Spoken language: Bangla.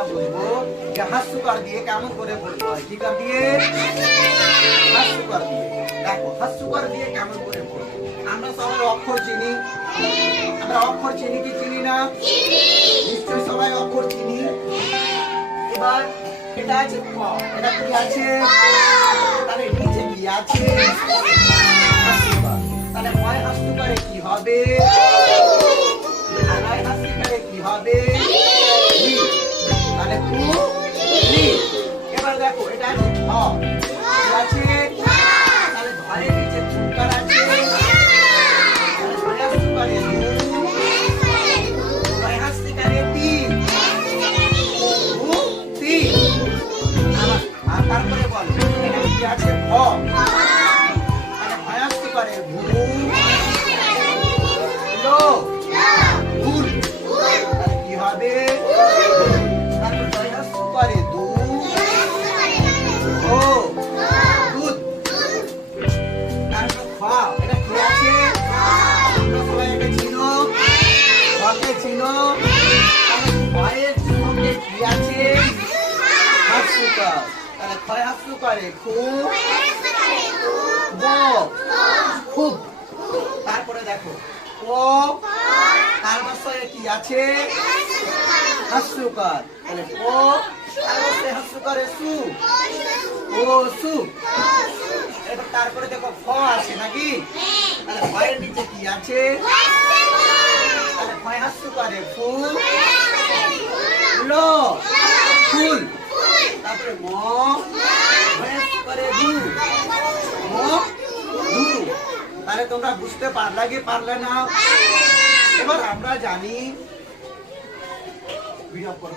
আমরা বলবো যে হাস্যকর দিয়ে কেমন করে বলতে হয়। কি কর দিয়ে? হাস্যকর দিয়ে। দেখো হাস্যকর দিয়ে কেমন করে বলবো। আমরা সবাই অক্ষর চিনি। আমরা অক্ষর চিনি কি চিনি না? নিশ্চয়ই সবাই অক্ষর চিনি। এবার এটা আছে ক, এটা কি আছে? তাহলে নিচে কি আছে? হাস্যকর। তাহলে কয় হাস্যকরে কি হবে? আড়াই হাস্যকরে কি হবে? লি। তাহলে কু লি। এবার দেখো এটা আছে ধ, কি আছে? তাহলে ধরের নিচে ফুটকার আছে। তাহলে কয় হাস্যকরে দু, কয় হাস্যকরে তিন, দু তিন। আর তারপরে বলো এটা কি আছে? ভ। তাহলে কয় হাস্যকরে ভু, লো, ভুল। তাহলে কি হবে? তারপর কয় হাস্যকরে দু, ও, দুধ। তারপর খ, এটা কি আছে? তোমরা সবাই এটা চিনো, খকে চিনো। তাহলে খয়ের সঙ্গে কি আছে? হাস্যকর। তাহলে ক্ষয় হাস্যকরে খুব, ব, খুব। তারপরে দেখো ও, তার বসে কি আছে? হাস্যকর। তাহলে ও তার বসে হাস্যকরে সু, ও সু। এবার তারপরে দেখো ফ আছে নাকি? তাহলে ফয়ের নিচে কি আছে? তাহলে ফয় হাস্যকরে ফুল, লো, ফুল। তারপরে ম, ফয় হাস্যকরে দু, ম, দু। তাহলে তোমরা বুঝতে পারলে কি পারলে না? এবার আমরা জানি বিয়োগ করো।